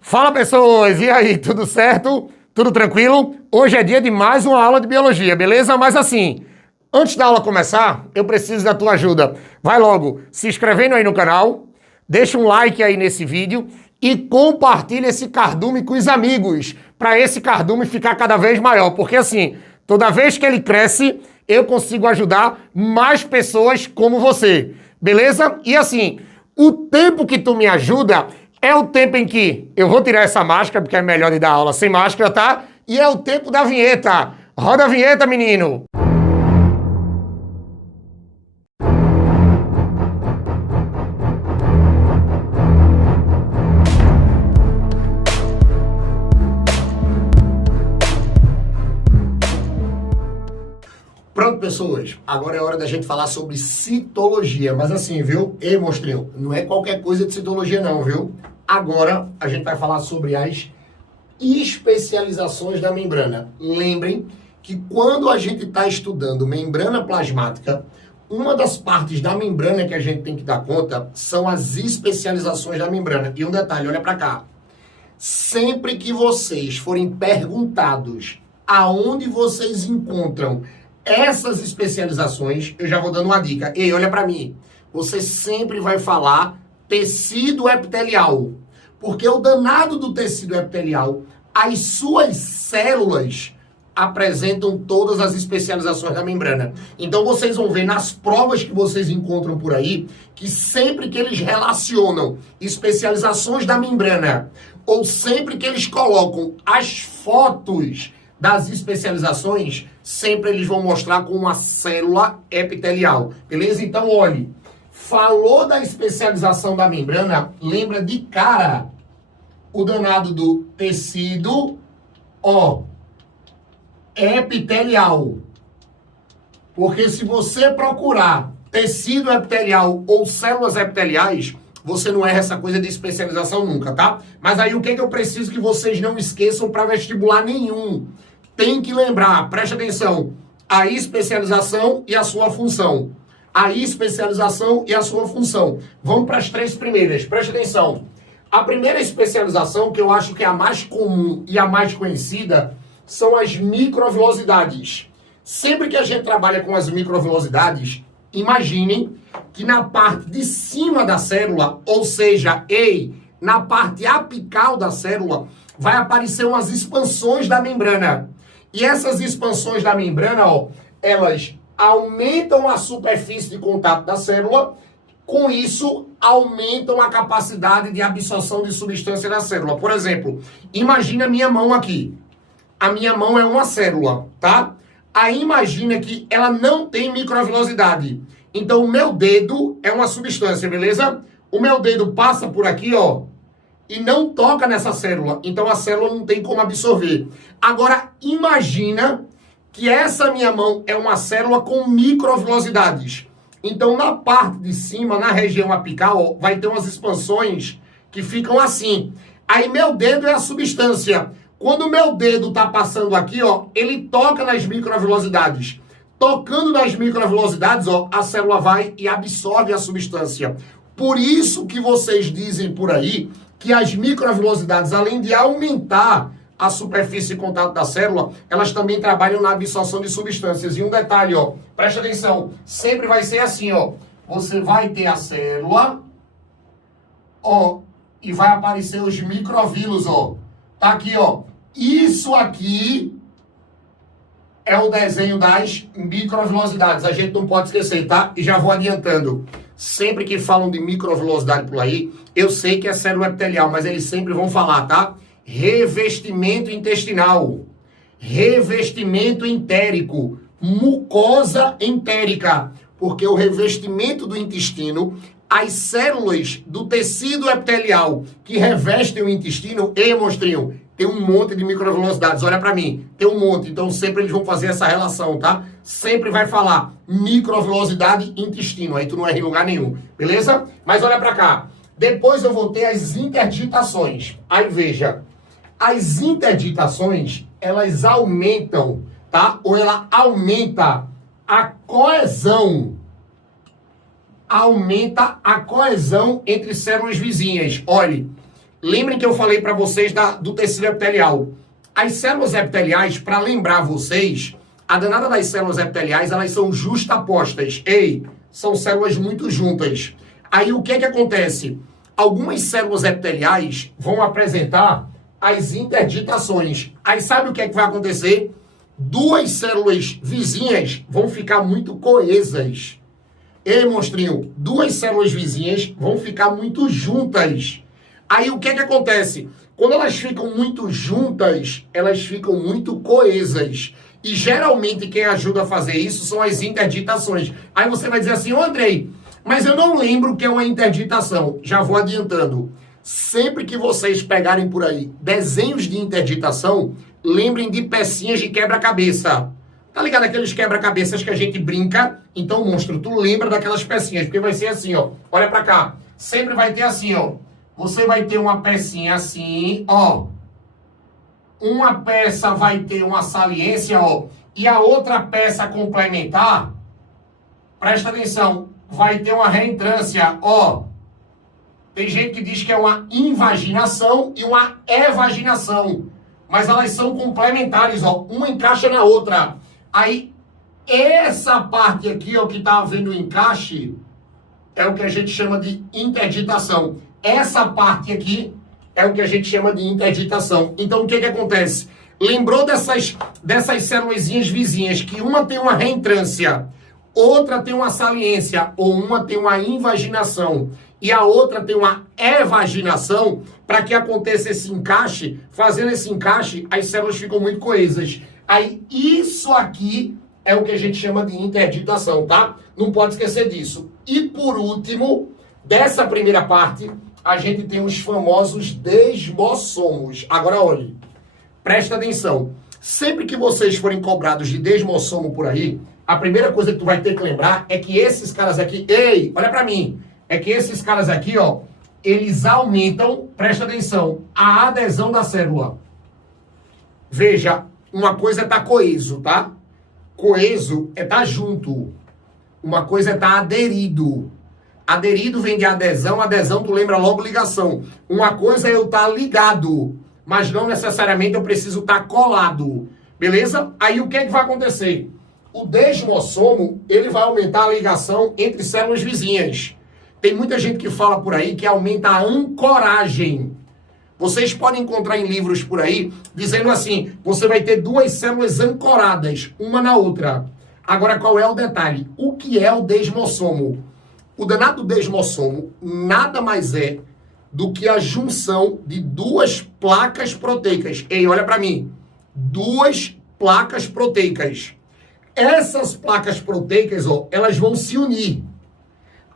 Fala, pessoas! E aí, tudo certo? Tudo tranquilo? Hoje é dia de mais uma aula de biologia, beleza? Mas assim, antes da aula começar, eu preciso da tua ajuda. Vai logo se inscrevendo aí no canal, deixa um like aí nesse vídeo e compartilha esse cardume com os amigos, para esse cardume ficar cada vez maior, porque assim, toda vez que ele cresce, eu consigo ajudar mais pessoas como você, beleza? E assim, o tempo que tu me ajuda é o tempo em que eu vou tirar essa máscara, porque é melhor de dar aula sem máscara, tá? E é o tempo da vinheta. Roda a vinheta, menino! Pronto, pessoas, agora é hora da gente falar sobre citologia, mas assim, viu? Ei, monstrinho, não é qualquer coisa de citologia não, viu? Agora a gente vai falar sobre as especializações da membrana. Lembrem que quando a gente está estudando membrana plasmática, uma das partes da membrana que a gente tem que dar conta são as especializações da membrana. E um detalhe, olha para cá. Sempre que vocês forem perguntados aonde vocês encontram essas especializações, eu já vou dando uma dica. Ei, olha para mim. Você sempre vai falar tecido epitelial. Porque o danado do tecido epitelial, as suas células apresentam todas as especializações da membrana. Então vocês vão ver nas provas que vocês encontram por aí, que sempre que eles relacionam especializações da membrana, ou sempre que eles colocam as fotos das especializações, sempre eles vão mostrar com uma célula epitelial. Beleza? Então, olhe, falou da especialização da membrana, lembra de cara o danado do tecido, epitelial. Porque se você procurar tecido epitelial ou células epiteliais, você não erra essa coisa de especialização nunca, tá? Mas aí o que eu preciso que vocês não esqueçam para vestibular nenhum? Tem que lembrar, preste atenção, a especialização e a sua função. A especialização e a sua função. Vamos para as três primeiras, preste atenção. A primeira especialização, que eu acho que é a mais comum e a mais conhecida, são as microvilosidades. Sempre que a gente trabalha com as microvilosidades, imaginem que na parte de cima da célula, ou seja, na parte apical da célula, vai aparecer umas expansões da membrana. E essas expansões da membrana, elas aumentam a superfície de contato da célula, com isso aumentam a capacidade de absorção de substância da célula. Por exemplo, imagina a minha mão aqui. A minha mão é uma célula, tá? Aí imagina que ela não tem microvilosidade. Então o meu dedo é uma substância, beleza? O meu dedo passa por aqui, e não toca nessa célula. Então a célula não tem como absorver. Agora imagina que essa minha mão é uma célula com microvilosidades. Então na parte de cima, na região apical, vai ter umas expansões que ficam assim. Aí meu dedo é a substância. Quando o meu dedo está passando aqui, ele toca nas microvilosidades. Tocando nas microvilosidades, a célula vai e absorve a substância. Por isso que vocês dizem por aí que as microvilosidades, além de aumentar a superfície de contato da célula, elas também trabalham na absorção de substâncias. E um detalhe, preste atenção, sempre vai ser assim, você vai ter a célula, e vai aparecer os microvílulos, tá aqui, isso aqui é o desenho das microvilosidades. A gente não pode esquecer, tá? E já vou adiantando. Sempre que falam de microvilosidade por aí, eu sei que é célula epitelial, mas eles sempre vão falar, tá? Revestimento intestinal, revestimento entérico, mucosa entérica. Porque o revestimento do intestino, as células do tecido epitelial que revestem o intestino, monstrinho, tem um monte de microvilosidades, olha pra mim, tem um monte, então sempre eles vão fazer essa relação, tá? Sempre vai falar microvilosidade intestino, aí tu não erra em lugar nenhum, beleza? Mas olha pra cá, depois eu vou ter as interdigitações, aí veja, as interdigitações, elas aumentam, tá? Ou ela aumenta a coesão entre células vizinhas. Olhe, Lembrem que eu falei para vocês do tecido epitelial. As células epiteliais, para lembrar vocês, a danada das células epiteliais, elas são justapostas. Ei, são células muito juntas. Aí o que é que acontece? Algumas células epiteliais vão apresentar as interditações. Aí sabe o que é que vai acontecer? Duas células vizinhas vão ficar muito coesas. Ei, monstrinho, duas células vizinhas vão ficar muito juntas. Aí o que é que acontece? Quando elas ficam muito juntas, elas ficam muito coesas. E geralmente quem ajuda a fazer isso são as interditações. Aí você vai dizer assim, ô Andrei, mas eu não lembro o que é uma interditação. Já vou adiantando. Sempre que vocês pegarem por aí desenhos de interditação, lembrem de pecinhas de quebra-cabeça. Tá ligado? Aqueles quebra-cabeças que a gente brinca. Então, monstro, tu lembra daquelas pecinhas. Porque vai ser assim, ó. Olha pra cá. Sempre vai ter assim, ó. Você vai ter uma pecinha assim, ó. Uma peça vai ter uma saliência, ó. E a outra peça complementar, presta atenção, vai ter uma reentrância, ó. Tem gente que diz que é uma invaginação e uma evaginação. Mas elas são complementares, ó. Uma encaixa na outra. Aí, essa parte aqui, ó, que tá havendo encaixe, é o que a gente chama de interditação. Essa parte aqui é o que a gente chama de interditação. Então, o que que acontece? Lembrou dessas células vizinhas, que uma tem uma reentrância, outra tem uma saliência, ou uma tem uma invaginação, e a outra tem uma evaginação, para que aconteça esse encaixe, fazendo esse encaixe, as células ficam muito coesas. Aí, isso aqui é o que a gente chama de interditação, tá? Não pode esquecer disso. E, por último, dessa primeira parte, a gente tem os famosos desmossomos. Agora, olhe, presta atenção. Sempre que vocês forem cobrados de desmossomo por aí, a primeira coisa que tu vai ter que lembrar é que esses caras aqui... Ei, olha pra mim. É que esses caras aqui, ó, eles aumentam, presta atenção, a adesão da célula. Veja, uma coisa é tá coeso, tá? Coeso é tá junto. Uma coisa é tá aderido. Aderido vem de adesão, adesão tu lembra logo ligação. Uma coisa é eu estar ligado, mas não necessariamente eu preciso estar colado. Beleza? Aí o que é que vai acontecer? O desmossomo, ele vai aumentar a ligação entre células vizinhas. Tem muita gente que fala por aí que aumenta a ancoragem. Vocês podem encontrar em livros por aí dizendo assim, você vai ter duas células ancoradas, uma na outra. Agora, qual é o detalhe? O que é o desmossomo? O danado desmossomo nada mais é do que a junção de duas placas proteicas. Ei, olha para mim. Duas placas proteicas. Essas placas proteicas, ó, elas vão se unir.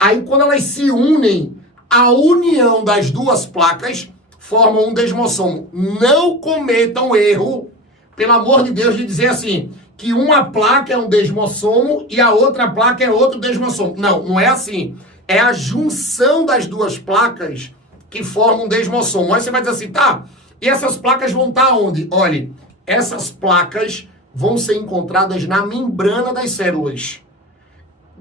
Aí, quando elas se unem, a união das duas placas forma um desmossomo. Não cometam erro, pelo amor de Deus, de dizer assim, que uma placa é um desmossomo e a outra placa é outro desmossomo. Não, não é assim. É a junção das duas placas que formam um desmossomo. Aí você vai dizer assim, tá, e essas placas vão estar onde? Olha, essas placas vão ser encontradas na membrana das células.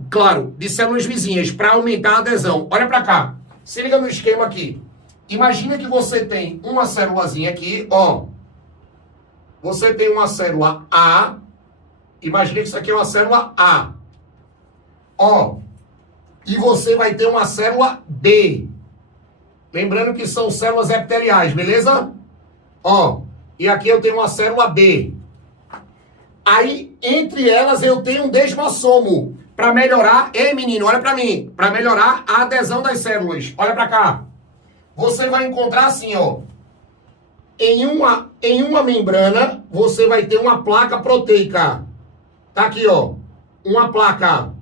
Claro, de células vizinhas, para aumentar a adesão. Olha para cá. Se liga no esquema aqui. Imagina que você tem uma célulazinha aqui, ó. Você tem uma célula A. Imagina que isso aqui é uma célula A. Ó. E você vai ter uma célula B. Lembrando que são células epiteliais, beleza? Ó. E aqui eu tenho uma célula B. Aí, entre elas, eu tenho um desmossomo. Para melhorar... Ei, menino, olha para mim. Para melhorar a adesão das células. Olha para cá. Você vai encontrar assim, ó. Em uma membrana, você vai ter uma placa proteica. Tá aqui, ó. Uma placa.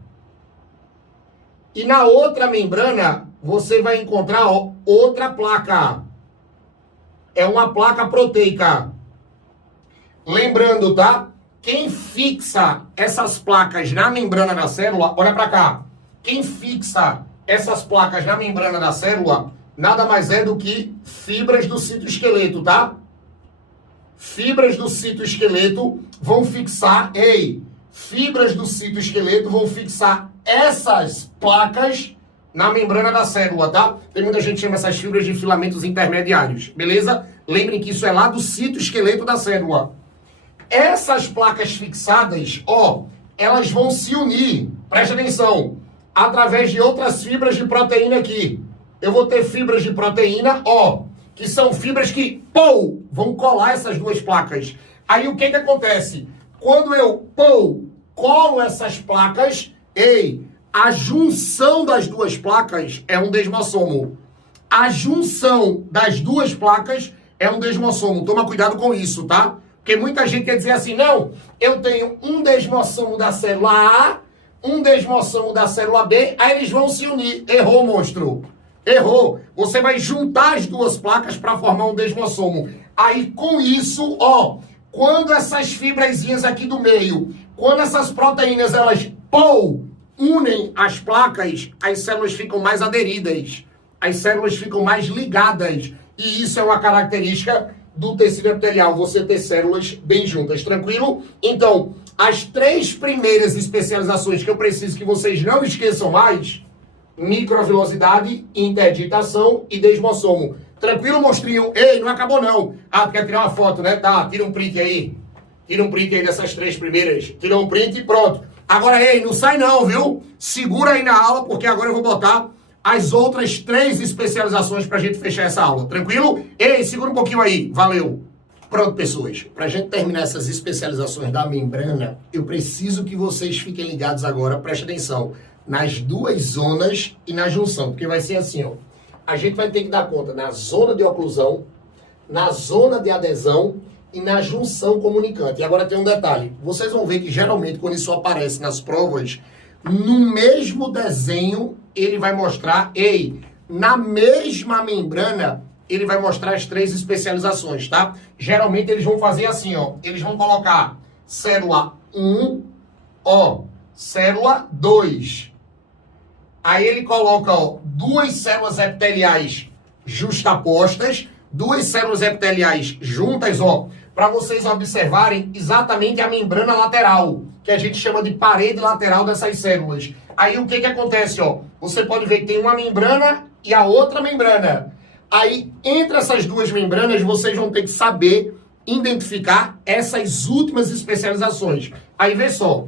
E na outra membrana, você vai encontrar, ó, outra placa. É uma placa proteica. Lembrando, tá? Quem fixa essas placas na membrana da célula, olha pra cá. Quem fixa essas placas na membrana da célula, nada mais é do que fibras do citoesqueleto, tá? Fibras do citoesqueleto vão fixar, fibras do citoesqueleto vão fixar essas placas na membrana da célula, tá? Tem muita gente que chama essas fibras de filamentos intermediários, beleza? Lembrem que isso é lá do citoesqueleto da célula. Essas placas fixadas, ó, elas vão se unir, preste atenção, através de outras fibras de proteína aqui. Eu vou ter fibras de proteína, ó, que são fibras que, vão colar essas duas placas. Aí o que que acontece? Quando eu, colo essas placas, a junção das duas placas é um desmossomo. A junção das duas placas é um desmossomo. Toma cuidado com isso, tá? Porque muita gente quer dizer assim, não, eu tenho um desmossomo da célula A, um desmossomo da célula B, aí eles vão se unir. Errou, monstro. Errou. Você vai juntar as duas placas para formar um desmossomo. Aí, com isso, ó, quando essas fibrazinhas aqui do meio, quando essas proteínas, elas, unem as placas, as células ficam mais aderidas. As células ficam mais ligadas. E isso é uma característica do tecido epitelial, você ter células bem juntas, tranquilo? Então, as 3 primeiras especializações que eu preciso que vocês não esqueçam mais, microvilosidade, interditação e desmossomo. Tranquilo, monstrinho? Ei, não acabou não. Ah, tu quer tirar uma foto, né? Tá, tira um print aí. Tira um print aí dessas 3 primeiras. Tirou um print e pronto. Agora, ei, não sai não, viu? Segura aí na aula, porque agora eu vou botar as outras 3 especializações pra gente fechar essa aula, tranquilo? Ei, segura um pouquinho aí, valeu! Pronto, pessoas, pra gente terminar essas especializações da membrana, eu preciso que vocês fiquem ligados agora, preste atenção, nas 2 zonas e na junção, porque vai ser assim, ó, a gente vai ter que dar conta na zona de oclusão, na zona de adesão e na junção comunicante. E agora tem um detalhe, vocês vão ver que geralmente quando isso aparece nas provas, no mesmo desenho, ele vai mostrar, na mesma membrana, ele vai mostrar as 3 especializações, tá? Geralmente eles vão fazer assim, ó. Eles vão colocar célula 1, célula 2. Aí ele coloca, 2 células epiteliais justapostas, 2 células epiteliais juntas, para vocês observarem exatamente a membrana lateral, que a gente chama de parede lateral dessas células. Aí o que que acontece, Você pode ver que tem uma membrana e a outra membrana. Aí, entre essas 2 membranas, vocês vão ter que saber identificar essas últimas especializações. Aí, vê só.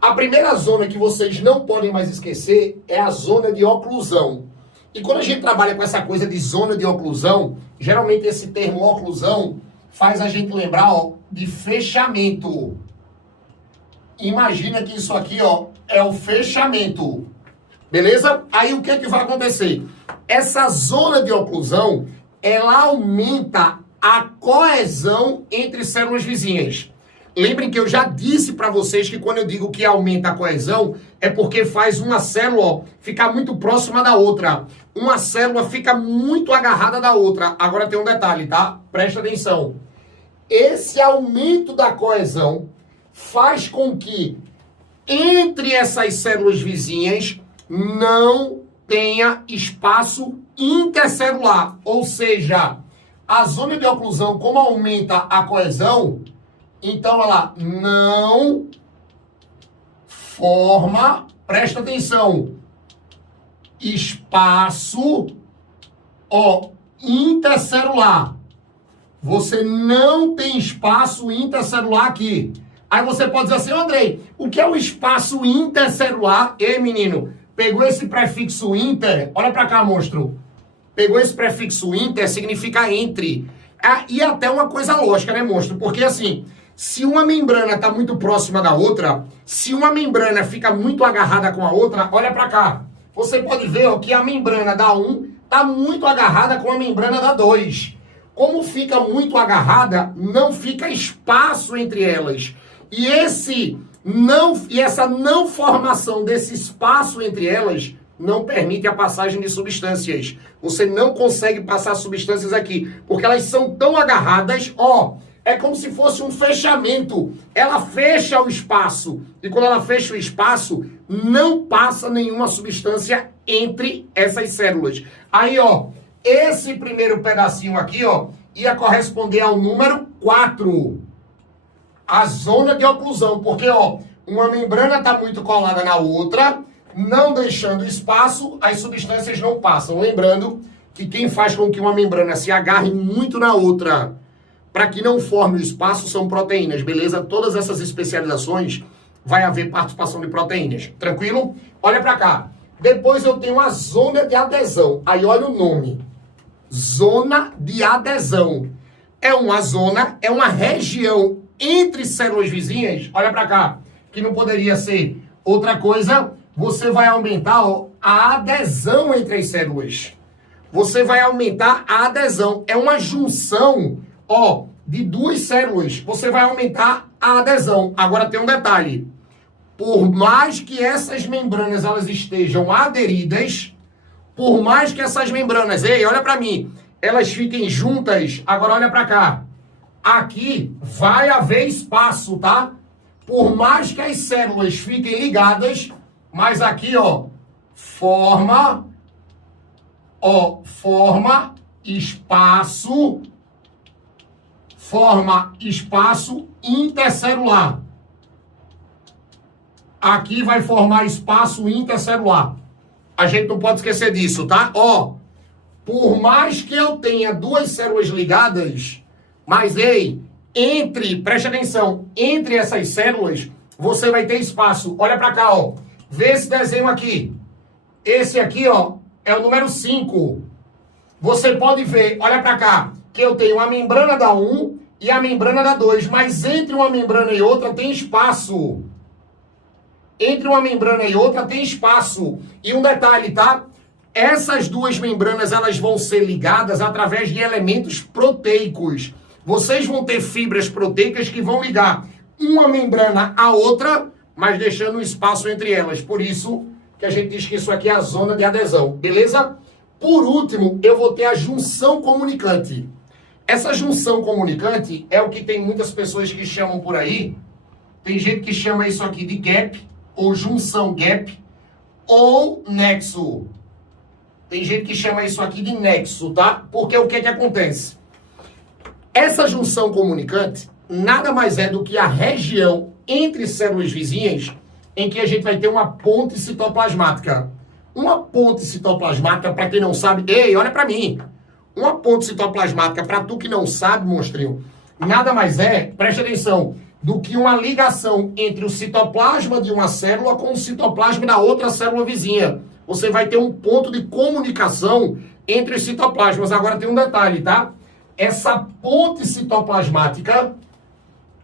A primeira zona que vocês não podem mais esquecer é a zona de oclusão. E quando a gente trabalha com essa coisa de zona de oclusão, geralmente esse termo oclusão faz a gente lembrar, de fechamento. Imagina que isso aqui, é o fechamento. Beleza? Aí o que é que vai acontecer? Essa zona de oclusão, ela aumenta a coesão entre células vizinhas. Lembrem que eu já disse para vocês que quando eu digo que aumenta a coesão, é porque faz uma célula ficar muito próxima da outra. Uma célula fica muito agarrada da outra. Agora tem um detalhe, tá? Presta atenção. Esse aumento da coesão faz com que entre essas células vizinhas não tenha espaço intercelular. Ou seja, a zona de oclusão, como aumenta a coesão, então ela não forma, presta atenção, espaço intercelular. Você não tem espaço intercelular aqui. Aí você pode dizer assim, Andrei, o que é o espaço intercelular? Ei, menino, pegou esse prefixo inter, olha pra cá, monstro. Pegou esse prefixo inter, significa entre. E até uma coisa lógica, né, monstro? Porque assim, se uma membrana está muito próxima da outra, se uma membrana fica muito agarrada com a outra, olha pra cá. Você pode ver que a membrana da 1 está muito agarrada com a membrana da 2. Como fica muito agarrada, não fica espaço entre elas. E essa não formação desse espaço entre elas não permite a passagem de substâncias. Você não consegue passar substâncias aqui, porque elas são tão agarradas, é como se fosse um fechamento. Ela fecha o espaço. E quando ela fecha o espaço, não passa nenhuma substância entre essas células. Aí, esse primeiro pedacinho aqui, ia corresponder ao número 4. A zona de oclusão. Porque, uma membrana está muito colada na outra, Não deixando espaço, as substâncias não passam. Lembrando que quem faz com que uma membrana se agarre muito na outra, para que não forme o espaço, são proteínas, beleza? Todas essas especializações vai haver participação de proteínas. Tranquilo? Olha para cá. Depois eu tenho a zona de adesão. Aí olha o nome. Zona de adesão. É uma zona, é uma região entre células vizinhas. Olha para cá. Que não poderia ser outra coisa. Você vai aumentar, ó, a adesão entre as células. Você vai aumentar a adesão. É uma junção, ó, de duas células. Você vai aumentar a adesão. Agora tem um detalhe. Por mais que essas membranas elas estejam aderidas, por mais que essas membranas, ei, olha para mim, elas fiquem juntas, agora olha para cá. Aqui vai haver espaço, tá? Por mais que as células fiquem ligadas, mas aqui, ó, forma espaço intercelular. Aqui vai formar espaço intercelular. A gente não pode esquecer disso, tá? Ó, por mais que eu tenha duas células ligadas, mas, ei, preste atenção, entre essas células, você vai ter espaço. Olha pra cá, ó. Vê esse desenho aqui. Esse aqui, ó, é o número 5. Você pode ver, olha pra cá, que eu tenho a membrana da 1 e a membrana da 2, mas entre uma membrana e outra tem espaço. Entre uma membrana e outra tem espaço. E um detalhe, tá? Essas duas membranas, elas vão ser ligadas através de elementos proteicos. Vocês vão ter fibras proteicas que vão ligar uma membrana à outra, mas deixando um espaço entre elas. Por isso que a gente diz que isso aqui é a zona de adesão, beleza? Por último, eu vou ter a junção comunicante. Essa junção comunicante é o que tem muitas pessoas que chamam por aí. Tem gente que chama isso aqui de gap, ou junção gap, ou nexo. Tem gente que chama isso aqui de nexo, tá? Porque o que acontece? Essa junção comunicante nada mais é do que a região entre células vizinhas em que a gente vai ter uma ponte citoplasmática. Uma ponte citoplasmática, para quem não sabe... Ei, olha para mim! Uma ponte citoplasmática, para tu que não sabe, monstrinho, nada mais é, preste atenção, do que uma ligação entre o citoplasma de uma célula com o citoplasma da outra célula vizinha. Você vai ter um ponto de comunicação entre os citoplasmas. Agora tem um detalhe, tá? Essa ponte citoplasmática,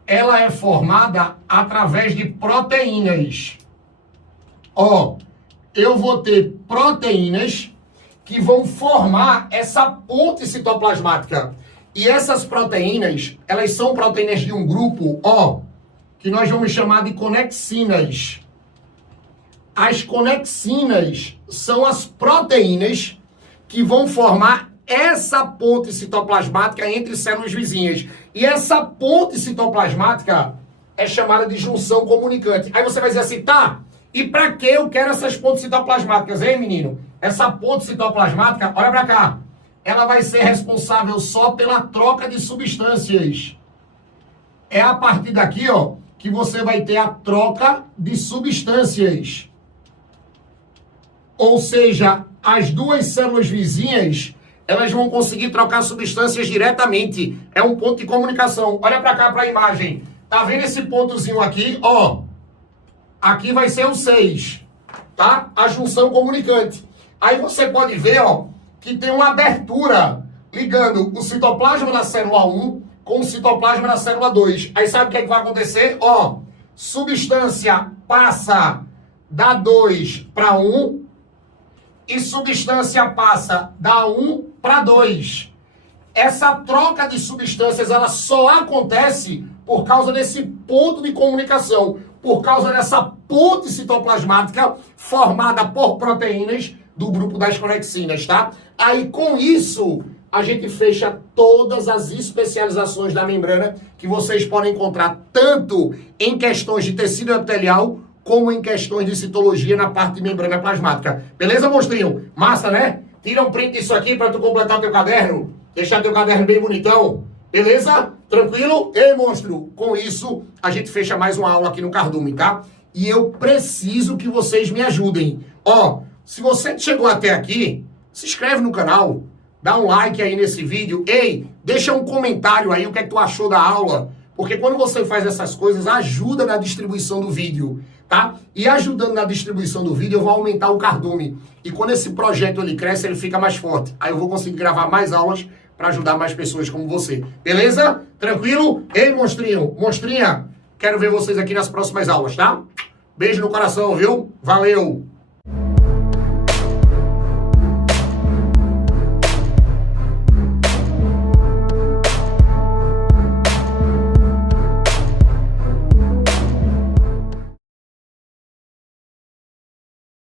ela é formada através de proteínas. Ó, eu vou ter proteínas que vão formar essa ponte citoplasmática. E essas proteínas, elas são proteínas de um grupo, ó, que nós vamos chamar de conexinas. As conexinas são as proteínas que vão formar essa ponte citoplasmática entre células vizinhas. E essa ponte citoplasmática é chamada de junção comunicante. Aí você vai dizer assim, tá, e para que eu quero essas pontes citoplasmáticas, hein, menino? Essa ponte citoplasmática, olha para cá, ela vai ser responsável só pela troca de substâncias. É a partir daqui, ó, que você vai ter a troca de substâncias. Ou seja, as duas células vizinhas, elas vão conseguir trocar substâncias diretamente. É um ponto de comunicação. Olha para cá, para a imagem. Tá vendo esse pontozinho aqui? Ó, aqui vai ser o 6, tá? A junção comunicante. Aí você pode ver, ó, que tem uma abertura ligando o citoplasma da célula 1 com o citoplasma da célula 2. Aí sabe o que é que vai acontecer? Ó, substância passa da 2 para 1 e substância passa da 1 para 2. Essa troca de substâncias, ela só acontece por causa desse ponto de comunicação, por causa dessa ponte citoplasmática formada por proteínas do grupo das conexinas, tá? Aí, com isso, a gente fecha todas as especializações da membrana que vocês podem encontrar tanto em questões de tecido epitelial como em questões de citologia na parte de membrana plasmática. Beleza, monstrinho? Massa, né? Tira um print disso aqui para tu completar o teu caderno, deixar teu caderno bem bonitão. Beleza? Tranquilo? Ei, monstro, com isso, a gente fecha mais uma aula aqui no Cardume, tá? e eu preciso que vocês me ajudem. Ó, se você chegou até aqui, se inscreve no canal, dá um like aí nesse vídeo. Ei, deixa um comentário aí o que é que tu achou da aula, porque quando você faz essas coisas, ajuda na distribuição do vídeo, tá? E ajudando na distribuição do vídeo, eu vou aumentar o cardume. E quando esse projeto ele cresce, ele fica mais forte. Aí eu vou conseguir gravar mais aulas para ajudar mais pessoas como você. Beleza? Tranquilo? Ei, monstrinho, monstrinha, quero ver vocês aqui nas próximas aulas, tá? Beijo no coração, viu? Valeu!